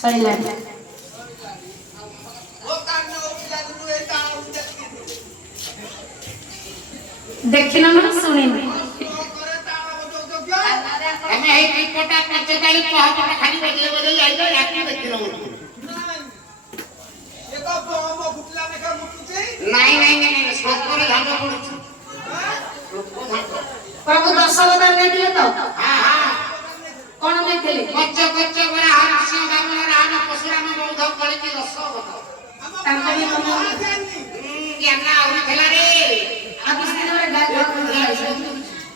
सैला देखिन ना सुनिन हमें हे रिपोर्ट पच्चे ताली पहपट खाली बजे बजे आइलो याकी देखिन एको बम फुटला लेखा मुटुचे नहीं सत्तर झांग पड़ुछ प्रभु दशवतार ने दिले तो हां कोन ने दिले कच्चे बरा हास्य बामन राम परशुराम बौद्ध कली की दशवत तांकनी हम ज्ञान आउरी थला रे आ किस दिन रे गाय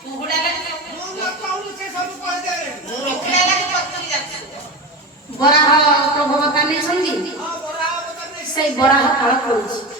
कुहुडा लागे मु कौन से सब कह दे मु रखला लागे पत्तरी जाछ बराह प्रभु बता नहीं समझी हां बराह बता नहीं से बराह फल करूची